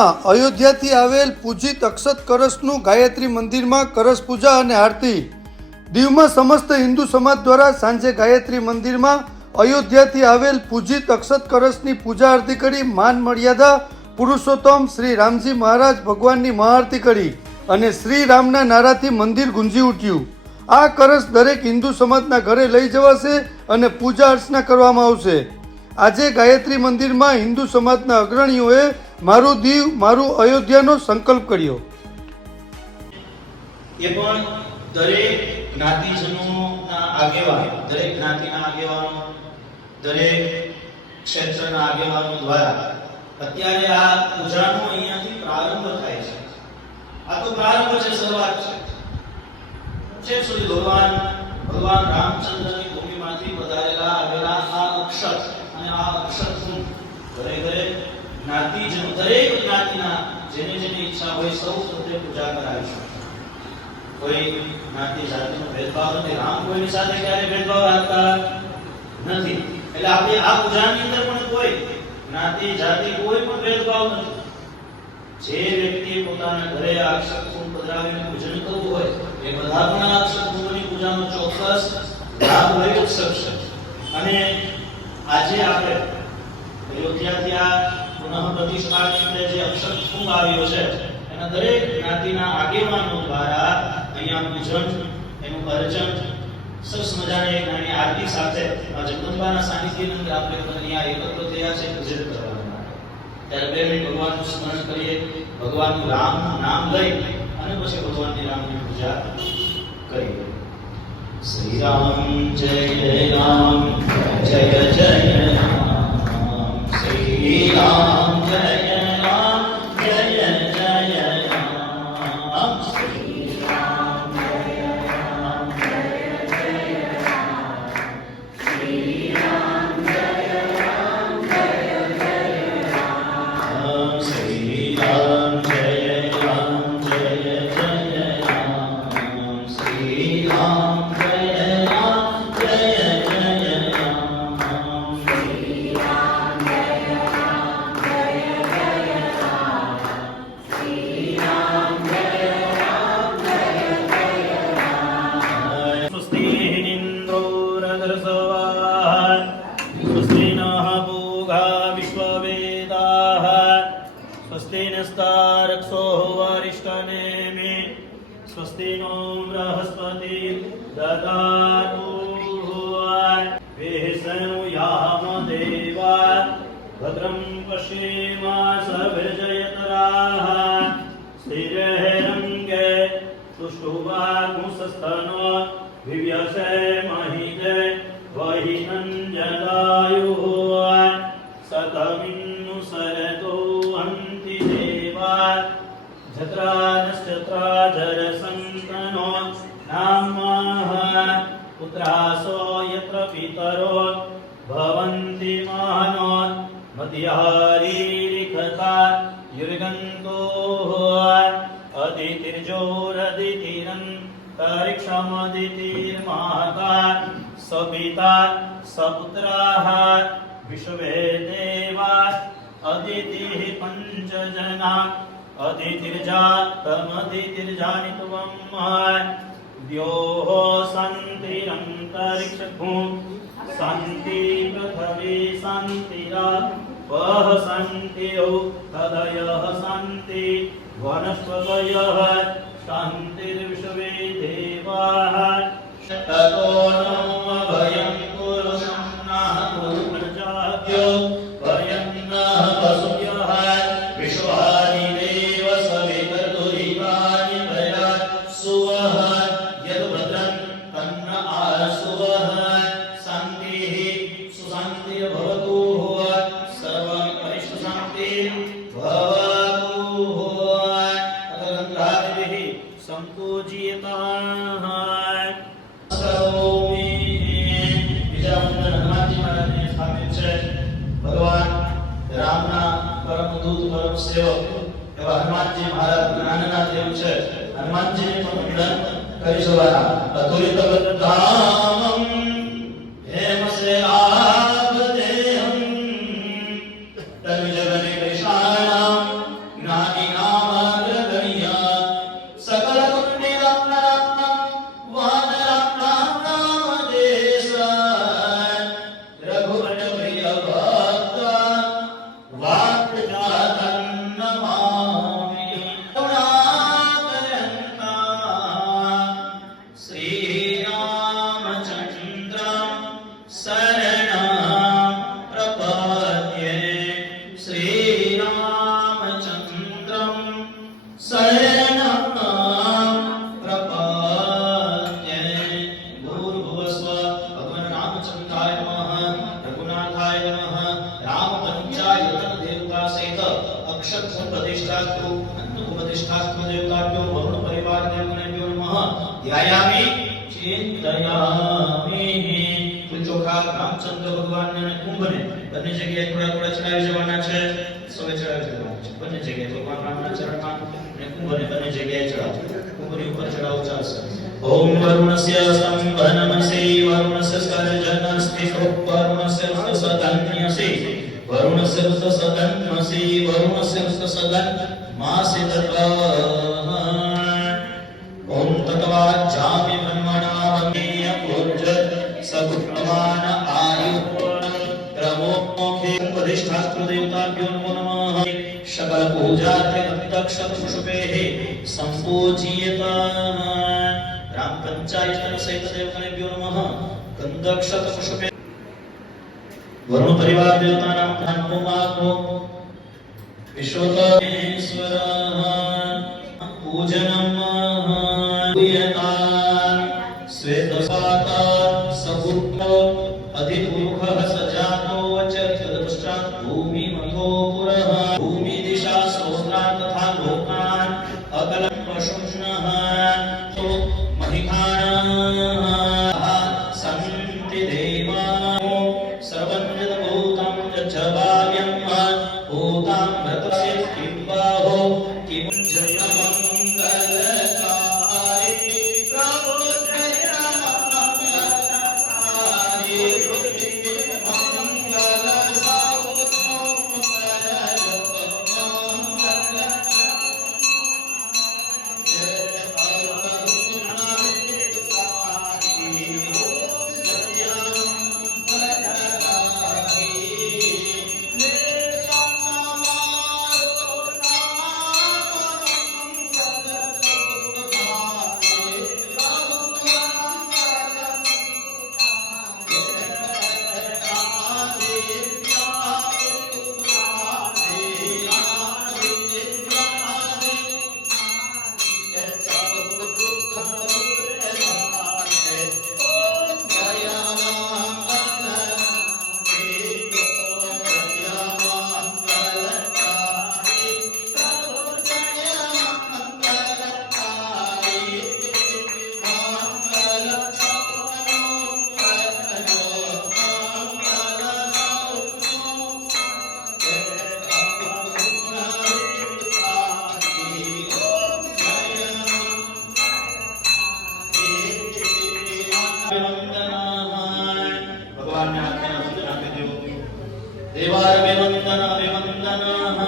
માં અયોધ્યાથી આવેલ પૂજિત અક્ષત કળશનું ગાયત્રી મંદિરમાં કળશ પૂજા અને આરતી. દીવમાં સમસ્ત હિન્દુ સમાજ દ્વારા સાંજે ગાયત્રી મંદિરમાં અયોધ્યાથી આવેલ પૂજિત અક્ષત કળશની પૂજા આરતી કરી માન મર્યાદા પુરુષોત્તમ શ્રી રામજી મહારાજ ભગવાનની મહાઆરતી કરી અને શ્રી રામના નારાથી મંદિર ગુંજી ઉઠ્યું. આ કળશ દરેક હિન્દુ સમાજના ઘરે લઈ જવાશે અને પૂજા અર્ચના કરવામાં આવશે. આજે ગાયત્રી મંદિરમાં હિન્દુ સમાજના અગ્રણીઓએ મારું દીવ મારું અયોધ્યાનો સંકલ્પ કર્યો. એ પણ દરેક જ્ઞાતિજનોના આગેવાનો, દરેક જ્ઞાતિના આગેવાનો, દરેક ક્ષેત્રના આગેવાનો દ્વારા અત્યારે આ પૂજાનો અહીંયાથી પ્રારંભ થાય છે. આ તો પ્રારંભ છે, શરૂઆત છે. છેક સુધી ભગવાન રામચંદ્રની ભૂમિમાંથી પધારેલા આવેલા આ અક્ષત અને આ અક્ષતનું ઘરે ઘરે જ્ઞાતિજનો, દરેક જ્ઞાતિના જેને જેની ઈચ્છા હોય સૌ સાથે પૂજા કરાવીશું. કોઈ જ્ઞાતિ જાતિનો ભેદભાવ નથી. રામ કોઈની સાથે ક્યારે ભેદભાવ રાખતા નથી. એટલે આપણે આ પૂજાની અંદર પણ કોઈ જ્ઞાતિ જાતિ કોઈ પણ ભેદભાવ નથી. જે વ્યક્તિ પોતાના ઘરે આ અક્ષત કુંડ પધરાવીને પૂજન કરવું હોય એ બધા પણ આ અક્ષત કુંડની પૂજાનો ચોક્કસ લાભ લઈ શકશે. અને આજે આપણે અયોધ્યાથી આ પુનઃ પ્રતિષ્ઠાની જે અક્ષત કુંડ આવ્યો છે એના દરેક જ્ઞાતિના આગેવાનો દ્વારા અહીંયા પૂજન, એનું અર્ચન, સરસ મજાની એક નાની આરતી સાથે જગદંબાના સાનિધ્યની અંદર આપણે અહીંયા એકત્ર થયા છે પૂજન કરવા માટે. ત્યારે 2 મિનિટ ભગવાનનું સ્મરણ કરીએ, ભગવાનનું રામનું નામ લઈ અને પછી ભગવાનની રામની પૂજા કરીએ. શ્રી રામ જય રામ જય જય રામ, શ્રી રામ જય રામ જય જય રામ, શ્રી રામ જય રામ જય જય રામ, શ્રી રામ જય રામ જય જય રામ, શ્રી રામ જય રામ જય જય રામ, શ્રી રામ स्वस्तिनस्तारक्षो वरिष्ठनेमि स्वस्ति नो बृहस्पति ददातु वेहसनुयाम देवा भद्रं पश्येमासभिर्जयतराः स्थिरैरङ्गे तुष्टुवागुंसस्तनो विव्यसे महिते वहिनञ्जदायुः सतमिन्नु सरतो अन्ति देवा जत्राजरसन्तनो नामः पुत्रासो यत्र पितरो भवन्ति मानो मध्यारीरिखता युर्गन्तोः अदितिर्जोरदितिरन्तरिक्षमदितिर्माता सपिता सपुत्राः विश्वे देवा अदितिः पञ्चजना अदितिर्जातमदितिर्जानित्वम् द्योः शान्तिरन्तरिक्षभूं शान्ति पृथिवी शान्तिरापः शान्तिः तदयः शान्ति वनस्पतयः शान्तिर्विश्वे देवाः ततो नो भयं पुरुषं नः कुरु प्रजाभ्यो भयं नः पशुभ्यः विश्वानि देव सवितर्तुरिवानि प्रयासुवः यद्भद्रं तन्न आसुवः शान्तिः सुशान्तिर्भवतु सर्वपरिष्ठशान्तिर्भवतु अतगन्धादिभिः संपूज्यताः भगवान रामना परम दूत परम सेवक एवं हनुमानजी महाराज ज्ञानना देव छे. हनुमानजी ने पण वंदन કરી સવારા અતુલિત ધામમ હેમ સે આપ દેહમ તન જગને કૃષ્ણ शरणं प्रपद्ये। भूर्भुवस्व भगवान् रामचन्द्राय नमः, रघुनाथाय नमः। रामपञ्चायतन देवता सहित अक्षत प्रतिष्ठास्तु अन्नोपदिष्ठास्तु देवताभ्यो वरुण परिवार देवगणेभ्यो नमः। ध्यायामि चिंतयामि। तो ચોખા રામચંદ્ર ભગવાનને અને કુંભને બંને જગ્યાએ થોડા થોડા ચડાવી જવાના છે. સૌએ ચડાવી જવાના છે બંને જગ્યાએ. ભગવાન રામના ચરણમાં અને કુંભને બંને જગ્યાએ ચડાવજો. કુંભની ઉપર ચડાવો ચાલશે. ઓમ વરુણસ્ય સ્તંભનમસી વરુણસ્ય સર્જનસ્તિથો વરુણસ્ય સદન્યસી વરુણસ્ય સદન્યસી વરુણસ્ય સદન્માસી તત ओम तत्वाजामि ब्रह्मणा वन्देय पूज्य सगुणमान आयु प्रमोखे उपदिष्ठास्तु देवताभ्यो नमो नमः। सकल पूजार्थे दक्षत पुष्पैः संपूज्येत। राम पंचायतन सहित देवगणेभ्यो नमः। गन्धक्षत पुष्पैः वरुण परिवार देवतानां धर्ममागो विश्वतमेश्वरः पूजनम् श्वेतसाता सपुत्र अधिपुरुषः सजातो वचरितदृष्टात् भूमिमथो पुरः भूमि दिशा स्रोत्रान् तथा लोकान् अकलं पशुष्णः तो महिषाणाः सन्ति देवानो सर्वज्ञभूतं च भाव्यं भूतां व्रतस्य किं बाहो किं भगवान ने आज्ञा सूचना दे देवार विवंदन विवंदनः